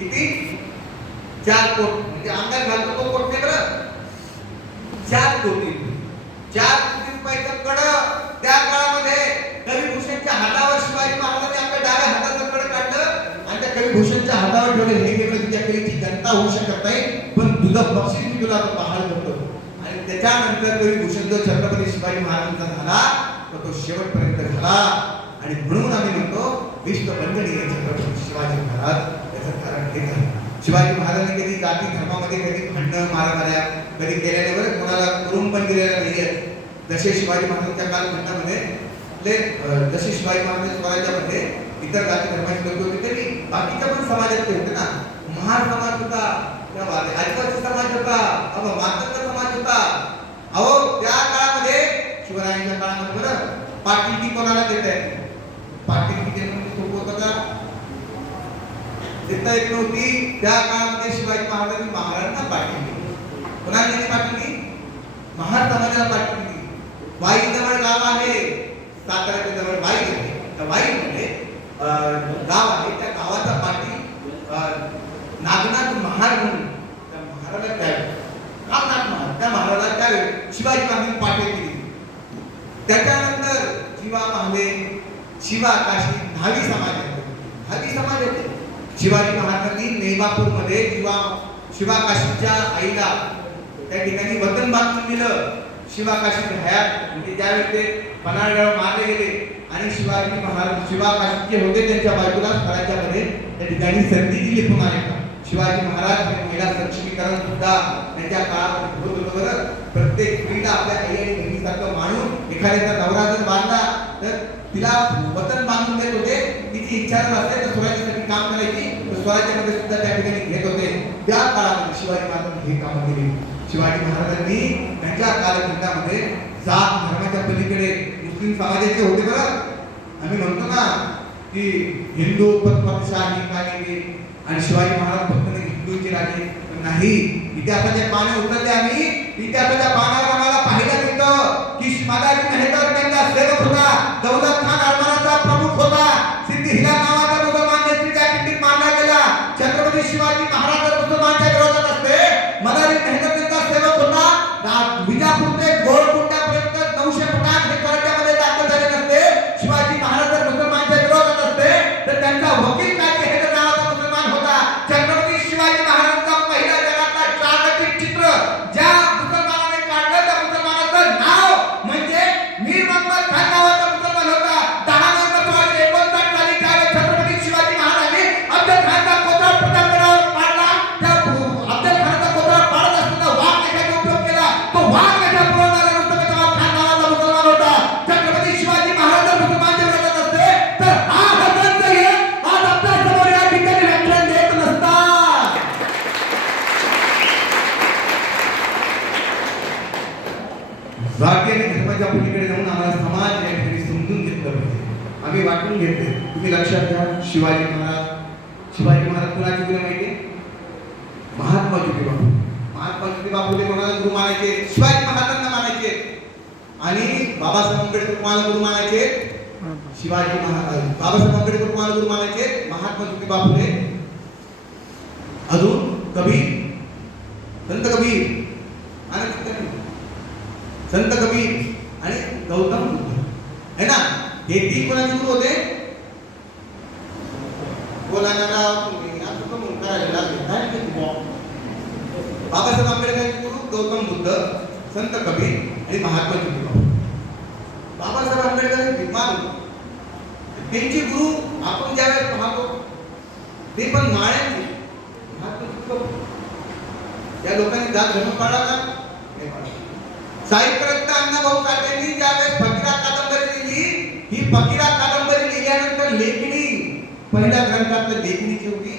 किती? 4 कोटी. म्हणजे अंगात घालतो तो कोट नाही बरं, 4 कोटी. 4 कोटी रुपयाचं कड त्या काळामध्ये कविभूषणच्या हातावर शिवाजी महाराजांनी आपल्या डाव्या हाताचं कड काढलं आणि त्या कविभूषणच्या हातावर ठेवलं. हे केवळ तुझ्या कलेची जनता होऊ शकत नाही, पण तुझं बक्षीस मी तुला बहाल करतो. आणि त्याच्यानंतर कविभूषण जो छत्रपती शिवाजी महाराजांचा झाला तो शेवटपर्यंत झाला. आणि म्हणून आम्ही म्हणतो विश्व बंधनीय छत्रपती शिवाजी महाराज. याचं कारण हे झालं, शिवाजी महाराजांनी कधी जाती धर्मामध्ये कधी भांडणं मारामाऱ्या कधी केलेल्या बरं, कोणाला करून पण दिलेल्या नाहीये. जसे शिवाजी महाराजांच्या कालखंडामध्ये जसे शिवाजी महाराज स्वराज्यामध्ये इतर जाती धर्माचे लोक होते तरी बाकीच्या पण समाजातले होते ना. महार समाज होता, आदिवासी समाज होता, मातंग समाज होता. अहो त्या काळामध्ये शिवरायांच्या काळामध्ये बरं पाटील ती कोणाला देत आहे? पाटील ती देणं सोपं होतं का? देता येत नव्हती. त्या काळामध्ये शिवाजी महाराजांनी महाराजांना पाटील दिली. कोणाला पाटील? महार समाजाला पाटील दिली. वाई जवळ गाव आहे, साताऱ्याच्या जवळ वाई आहे. त्या वाईमध्ये गाव आहे, त्या गावाचा पाटील नागनाथ महार म्हणून त्या महाराला नागनाथ महार त्या महाराला त्यावेळी शिवाजी महाराजांनी पाटील दिली. त्याच्यानंतर जीवा महाले, शिवा काशी, धावी समाज होते. धावी समाज होते. शिवाजी महाराजांनी नेबापूरमध्ये शिवा काशीच्या आईला त्या ठिकाणी वतन बांधून दिलं. शिवा काशी हयात म्हणजे ज्यावेळी ते पन्हाळगड मारले गेले आणि शिवाजी महाराज शिवा काशी जे होते त्यांच्या बाजूला स्वराज्यामध्ये त्या ठिकाणी संधी दिली पुन्हा एकदा. शिवाजी महाराज महिला सक्षमीकरण सुद्धा त्यांच्या काळात होत होतं. प्रत्येक स्त्रीला आपल्या आई आणि बहिणीसारखं मानून एखाद्याचा नवरा जर बांधला तर तिला वतन बांधून देत होते. तिची इच्छा जर असेल तर स्वराज्यासाठी काम करायची तर स्वराज्यामध्ये सुद्धा त्या ठिकाणी घेत होते. त्या काळामध्ये शिवाजी महाराजांनी हे काम केले. शिवाजी महाराजांनी त्यांच्या कालखंडामध्ये जात धर्माच्या पलीकडे मुस्लिम समाजाचे होते बरं. आम्ही म्हणतो ना की हिंदू पतशाही काय आणि शिवाजी महाराज फक्त हिंदूंचे राजे नाही. इतिहासाचे पाने उतरले आम्ही. इतिहासाच्या पानावर आम्हाला पाहायला मिळतं की मदारी मेहतर त्यांचा सेवक होता, दौलत खान अरमानाचा प्रमुख होता, सिद्धी हिला नावाचा मुसलमान नेत्रीच्या किल्लीत मारला गेला. छत्रपती शिवाजी महाराज मुसलमानच्या विरोधात असते, मदारी मेहतर त्यांचा सेवक होता. विजापूर ते गोलकुंडापर्यंत 900 फुटात हे स्वराज्यामध्ये दाखल झाले नसते. शिवाजी महाराज जर मुसलमानच्या विरोधात असते तर त्यांचा वकील काय हैदर नावाचा मुसलमान होता. छत्रपती शिवाजी महाराजांचा पहिला जगातला जागतिक चित्र ज्या मुसलमानाने काढलं त्या मुसलमानाचं नाव म्हणजे मीर मोहम्मद खान नावाचा मुसलमान होता. 10 नोव्हेंबर 1659 साली ज्यावेळी छत्रपती शिवाजी महाराजांनी अफजल खानचा कोथळा प्रतापगडावर पाडला, त्या अफजल खानचा कोथळा पाडत असताना वाघ नख्याचा उपयोग केला. तो वाघ नख्या पुरवणारा रुस्तम जमाल खान नावाचा मुसलमान होता. छत्रपती शिवाजी महाराज मुसलमानच्या विरोधात असते तर हा हसन सय्यद आज आपल्या समोर या ठिकाणी व्याख्यान देत नसतात. जाती आणि धर्माच्या पलीकडे जाऊन आम्हाला समाज या ठिकाणी समजून घेतलं पाहिजे. आम्ही वाटून घेतले. तुम्ही लक्षात घ्या, शिवाजी महाराज कुणाची गुरु माहिती? महात्मा ज्योतिबा. महात्मा ज्योतिबा फुले कोणाला गुरु मानायचे? शिवाजी महाराजांना मानायचे. आणि बाबासाहेब आंबेडकर कोणाला गुरु मानायचे? शिवाजी महाराज. बाबासाहेब आंबेडकर कोणाला गुरु मानायचे? महात्मा ज्योतिबा फुले. अजून कबीर, संत कबीर आणि संत कबीर आणि गौतम बुद्ध है ना. हे 3 कोणाचे गुरु होते? बोलायला तुम्ही असं करून करायला लागले. बाबासाहेब आंबेडकरांचे गुरु गौतम बुद्ध, संत कबीर आणि महात्मा ज्योतिबा. बाबासाहेब आंबेडकर विद्वान त्यांचे गुरु आपण ज्यावेळेस पाहतो ते पण माळ्यांचे. या लोकांनी जात धर्म पाळला का? नाही पाळला. साहित्यरत्न अण्णाभाऊ साठेंनी ज्यावेळेस फकीरा कादंबरी लिहिली, ही फकीरा कादंबरी लिहिल्यानंतर लेखणी पहिल्या ग्रंथातलं लेखणीची होती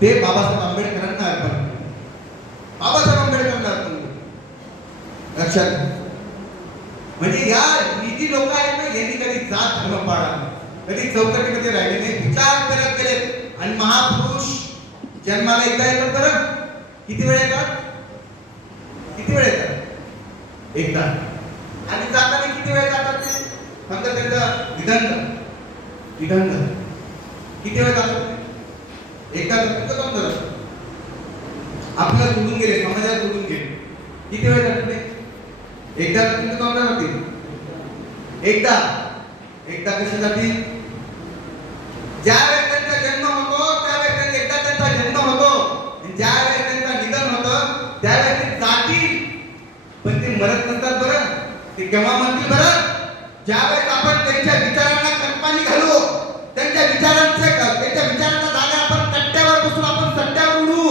ते बाबासाहेब आंबेडकरांना अर्पण केली. बाबासाहेब आंबेडकरांना अर्पण केली. लक्षात म्हणजे या जी लोक आहेत ना यांनी कधी जात धर्म पाळला, कधी चौकटीमध्ये राहिले नाही, विचार करत गेले. आणि महापुरुष जन्माला एकदा येतात बरं. किती वेळ येतात? किती वेळ येतात? एकदा. आणि जाताना किती वेळ जातात ते? फक्त त्यांचं विधान किती वेळ जातात? एकदा जातील दोनदा जातील. आपल्याला सोडून गेले, समाजाला सोडून गेले, किती वेळ जातील? एकदा जातील तर दोनदा जातील. एकदा एकदा कसे जातील? ज्यावेळेस त्यांचा जन्म होतो त्यावेळेस एकदा त्यांचा जन्म होतो, ज्यावेळेस त्यांचा निधन होतं त्यावेळेस ते जातील, पण ते मरत नसतात. बरं, ते केव्हा मरतील? बरं, ज्यावेळेस आपण त्यांच्या विचारांना कल्पानी घालू, त्यांच्या विचारांच्या जागा आपण कट्ट्यावर बसून आपण सट्ट्यावर उडू,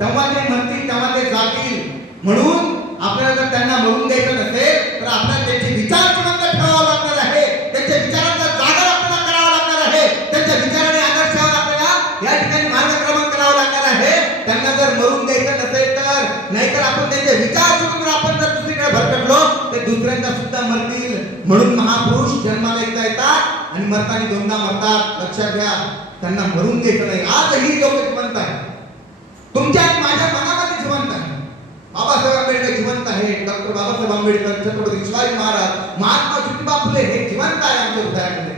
तेव्हा ते मरतील, तेव्हा ते जातील. म्हणून आपल्याला जर त्यांना मरून द्यायचं नसेल तर आपल्याला त्यांचे विचार जिवंत ठेवावे लागणार आहे, त्यांच्या विचारांचा जागर आपल्याला करावा लागणार आहे, त्यांच्या विचाराने आदर्शावर आपल्याला या ठिकाणी मार्गक्रमण करावं लागणार आहे. त्यांना जर मरून द्यायचं नसेल तर, नाहीतर आपण त्यांचे विचार सोडून आपण जर दुसरीकडे भरकटलो तर दुसऱ्यांदा सुद्धा मरतील. म्हणून महापुरुष जन्माला एकदा येतात आणि मरताना दोनदा मरतात. लक्षात घ्या, त्यांना मरून द्यायचं नाही. आजही लोक जिवंत आहेत, तुमच्या आणि माझ्या मनामध्ये जिवंत आहे. बाबासाहेब आंबेडकर जिवंत आहे, डॉक्टर बाबासाहेब आंबेडकर, छत्रपती शिवाजी महाराज, महात्मा ज्योतिबा फुले हे जिवंत आहे आमच्या हृदयामध्ये.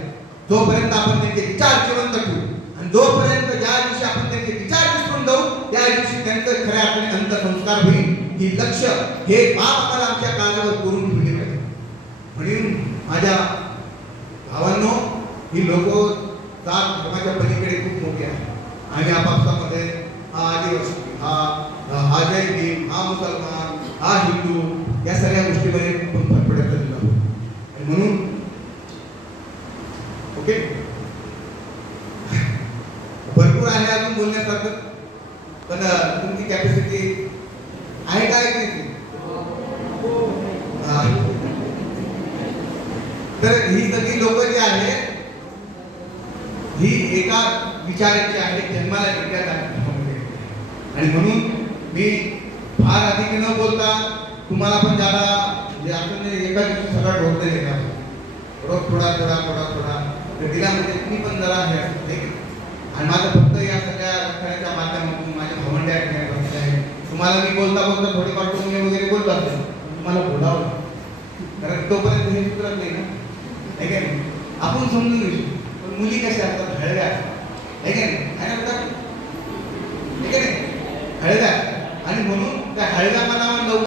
जोपर्यंत आपण त्यांचे विचार जिवंत ठेवू आणि जोपर्यंत ज्या दिवशी आपण त्यांचे विचार विसरून जाऊ त्या दिवशी त्यांचं खऱ्या अर्थाने अंतसंस्कार होईल. ही लक्ष हे बाप आम्हाला आमच्या कानावर करून ठेवले पाहिजे. म्हणून माझ्या भावांनो, ही लोक जात धर्माच्या पलीकडे खूप मोठे आहेत. आम्ही आपापसामध्ये हा आदिवासी, हा जैन भीम, हा मुसलमान, हा हिंदू, या सगळ्या गोष्टीमध्ये आपण फरफडत चाललो आहोत. आणि म्हणून ओके, भरपूर आहे अजून बोलण्यासारखं, पण तुमची कॅपॅसिटी आहे काय की? तर ही सगळी लोक जी आहेत ही एका विचाराची आहेत, जन्माला येतात आणि म्हणून मी फार अधिक न बोलता तुम्हाला पण ज्यादा म्हणजे आपण एका दिवशी सगळा ढोकले देणार रोज थोडा थोडा थोडा थोडा दिला म्हणजे तुम्ही पण जरा हे आणि माझं फक्त या सगळ्या व्याख्यानाच्या माध्यमातून माझ्या भावंड्या आहे. तुम्हाला मी बोलता बोलता थोडी पाठवून वगैरे बोललो असेल, तुम्हाला बोलावं कारण तोपर्यंत हे सुधरत नाही ना, आहे का नाही? आपण समजून घेऊ. पण मुली कशा असतात? हळव्या असतात, आहे का नाही? आहे ना, आहे का नाही? हळव्या. आणि म्हणून त्या हळव्या मनावर